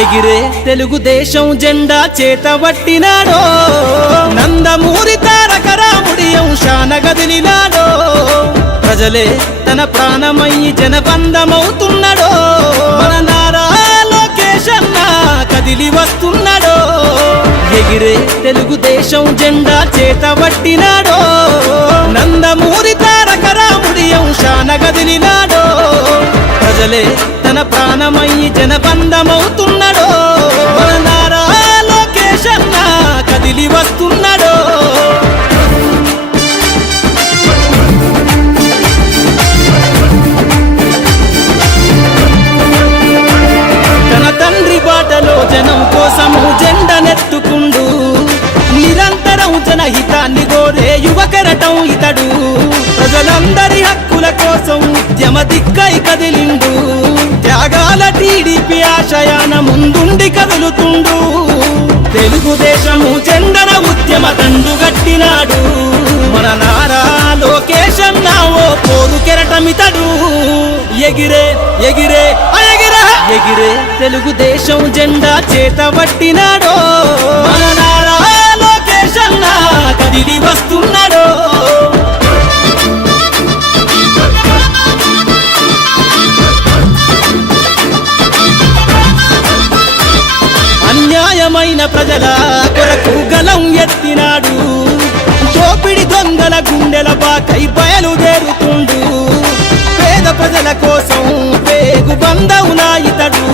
ఎగిరే తెలుగుదేశం జెండా చేతబట్టినాడో నందమూరి తారక రాముడి అంశాన గదిలినాడో ప్రజలే తన ప్రాణమయ్యి జనబంధమవుతున్నాడో మన నారా లోకేష్ అన్న కదిలి వస్తున్నాడో ఎగిరే తెలుగుదేశం జెండా చేతబట్టినాడో నందమూరి తారక రాముడి అంశాన గదిలినాడో ప్రజలే తన ప్రాణమయ్యి జనబంధమవుతున్నాడో మన నారా లోకేష్ అన్న కదిలి వస్తున్నాడో తన తండ్రి బాటలో జనం కోసము జెండనెత్తుకుండు నిరంతరం జనహితాన్ని కోరే యువకరటం ఇతడు ప్రజలందరి హక్కుల కోసం ఉద్యమ దిక్కై కదిలిండు త్యాగాల టీడీపీ ఆశయాన ముందుండి కదులుతుండు తెలుగుదేశము జెండన ఉద్యమ దండుగట్టినాడు మన నారా లోకేష్ అన్న ఓ పోరు కెరటమితడు ఎగిరే ఎగిరే ఎగిరే ఎగిరే తెలుగుదేశం జెండా చేతబట్టినాడో మన నారా లోకేష్ అన్న కదిలి వస్తున్నాడో అన్యాయమైన ప్రజల కొరకు గలం ఎత్తినాడు దోపిడి దొంగల గుండెల బాకై బయలుదేరుతుండు పేద ప్రజల కోసం పేగు బంధవునా ఇతడు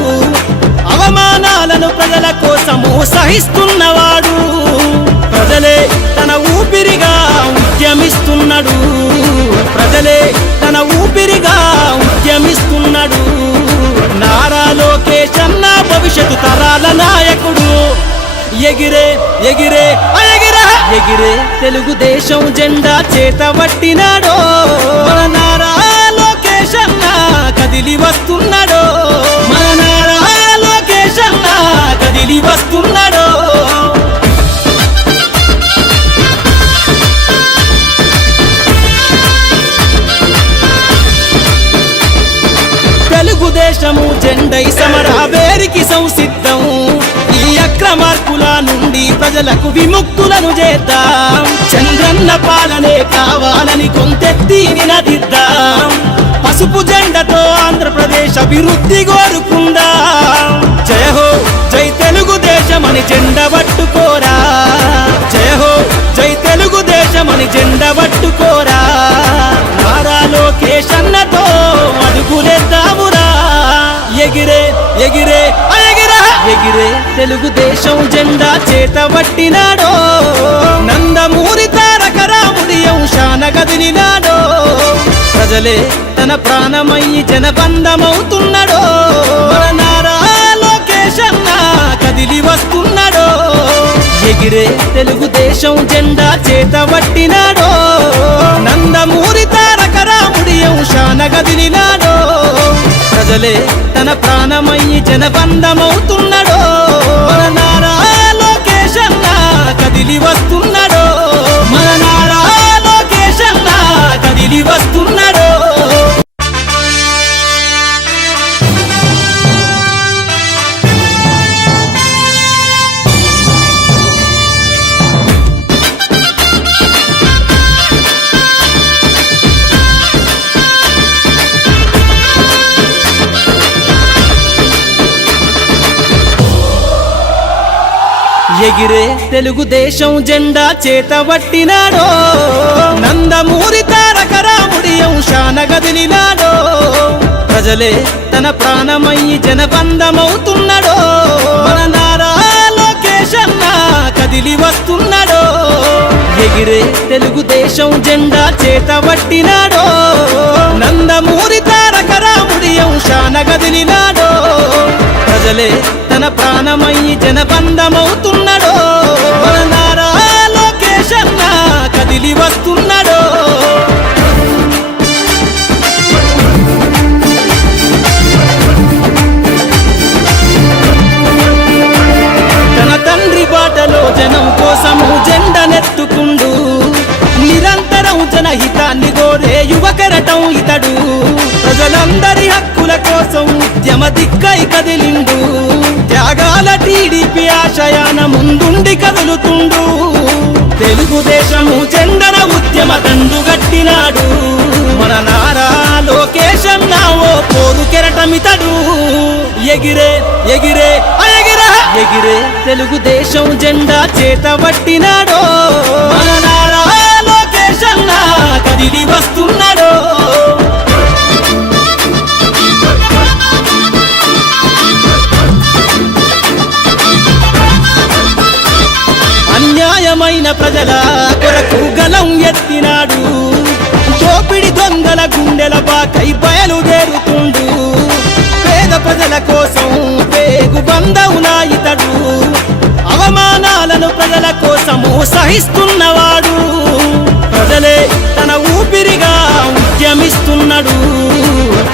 అవమానాలను ప్రజల కోసము సహిస్తున్నవాడు ప్రజలే తన ఊపిరిగా ఉద్యమిస్తున్నాడు ప్రజలే తన ఊపిరిగా ఉద్యమిస్తున్నాడు నారా లోకేష్ అన్న భవిష్యత్తు తరాల నాయకుడు ఎగిరే ఎగిరే ఎగిరే ఎగిరే తెలుగుదేశం జెండా చేతబట్టినాడో మన నారా లోకేష్ అన్న కదిలి వస్తున్నాడో మన నారా లోకేష్ అన్న కదిలి వస్తున్నాడో తెలుగుదేశము జెండై సమరావేరికి సంసిద్ధం ఈ అక్రమార్కుల నుండి ప్రజలకు విముక్తులను చేద్దాం చంద్రన్న పాలనే కావాలని కొంతెత్తి నినదిద్దాం పసుపు జెండతో ఆంధ్రప్రదేశ్ అభివృద్ధి కోరుకుందాం జయ హో జై తెలుగుదేశమని జెండ పట్టుకోరా జయ హో జై తెలుగుదేశమని జెండ పట్టుకోరా నారా లోకేష్ అన్నతో అడుగులేద్దామురా ఎగిరే ఎగిరే ఎగిరే ఎగిరే తెలుగుదేశం జెండా చేతబట్టినాడో నందమూరి తారక రాముడి అంశాన గదిలినాడో ప్రజలే తన ప్రాణమయ్యి జనబంధమవుతున్నాడో మన నారా లోకేష్ అన్న కదిలి వస్తున్నాడో ఎగిరే తెలుగుదేశం జెండా చేతబట్టినాడో నందమూరి తారక రాముడి అంశాన గదిలినాడో ప్రజలే తన ప్రాణమయ్యి జనబంధమవుతున్నాడో మన నారా లోకేష్ అన్న కదిలి వస్తున్నాడో మన నారా లోకేష్ అన్న కదిలి వస్తున్నాడో ఎగిరే తెలుగుదేశం జెండా చేతబట్టినాడో నందమూరి తారక రాముడి అంశాన గదిలినాడో ప్రజలే తన ప్రాణమయ్యి జనబంధమవుతున్నాడో మన నారా లోకేష్ అన్న కదిలి వస్తున్నాడో ఎగిరే తెలుగుదేశం జెండా చేతబట్టినాడో నందమూరి తారక రాముడి అంశాన గదిలినాడో ప్రజలే తన ప్రాణమయ్యి జనబంధమవుతున్నాడో మన నారా లోకేష్ అన్న కదిలి వస్తున్నాడో తన తండ్రి బాటలో జనం కోసము జెండనెత్తుకుండు నిరంతరం జనహితాన్ని కోరే యువకరటం ఇతడు ప్రజలందరి హక్కుల కోసం ఉద్యమ దిక్కై కదిలిండు త్యాగాల టీడీపీ ఆశయాన ముందుండి కదులుతుండు తెలుగుదేశము జెండన ఉద్యమ దండుగట్టినాడు మన నారా లోకేష్ అన్న ఓ పోరు కెరటమితడు ఎగిరే ఎగిరే ఎగిరే ఎగిరే తెలుగుదేశం జెండా చేతబట్టినాడో మన నారా లోకేష్ అన్న కదిలి వస్తున్నాడో అన్యాయమైన ప్రజల కొరకు గలం ఎత్తినాడు దోపిడి దొంగల గుండెల బాకై బయలుదేరుతుండు పేద ప్రజల కోసం పేగు బంధవులా ఇతడు అవమానాలను ప్రజల కోసము సహిస్తున్నవాడు ప్రజలే తన ఊపిరిగా ఉద్యమిస్తున్నాడు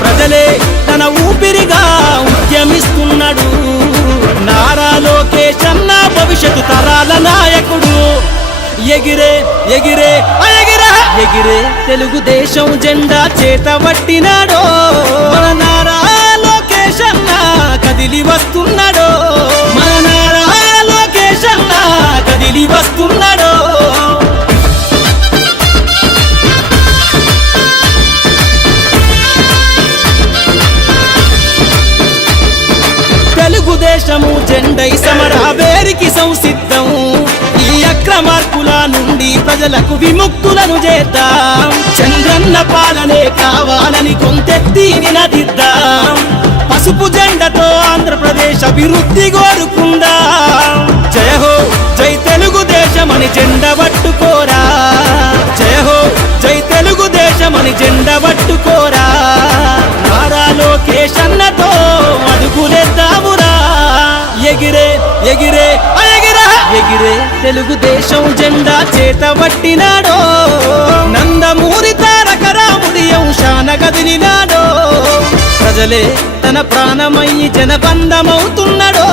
ప్రజలే తన ఊపిరిగా ఉద్యమిస్తున్నాడు నారా లోకేష్ అన్న భవిష్యత్తు తరాల నాయకుడు ఎగిరే ఎగిరే ఎగిరే ఎగిరే తెలుగుదేశం జెండా చేతబట్టినాడో మన నారా లోకేష్ అన్న కదిలి వస్తున్నాడో మన నారా లోకేష్ అన్న కదిలి వస్తున్నాడో తెలుగుదేశము జెండై సమరావేరికి సంసిద్ధం ఈ అక్రమార్కుల నుండి ప్రజలకు విముక్తులను చేద్దాం చంద్రన్న పాలనే కావాలని కొంతెత్తి నినదిద్దాం పసుపు జెండతో ఆంధ్రప్రదేశ్ అభివృద్ధి కోరుకుందాం జయ హో జై తెలుగుదేశమని జెండ పట్టుకోరా జయ హో జై తెలుగుదేశమని జెండ పట్టుకోరా నారా లోకేష్ అన్నతో అడుగులేద్దామురా ఎగిరే ఎగిరే ఎగిరే ఎగిరే తెలుగుదేశం జెండా చేతబట్టినాడో నందమూరి తారక రాముడి అంశాన కదిలినాడో ప్రజలే తన ప్రాణమయ్యి జనబంధమవుతున్నాడో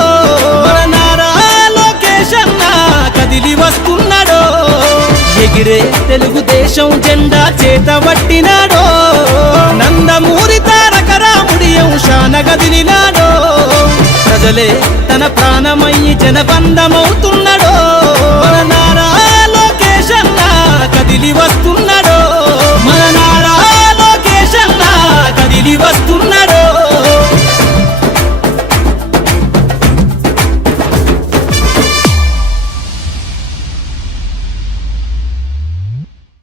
మన నారా లోకేష్ అన్న కదిలి వస్తున్నాడో ఎగిరే తెలుగుదేశం జెండా చేతబట్టినాడో నందమూరి తారక రాముడి అంశాన కదిలినాడో ప్రజలే తన ప్రాణమయ్యి జనబంధమవుతున్నాడో మన నారా లోకేష్ అన్న కదిలి వస్తున్నాడో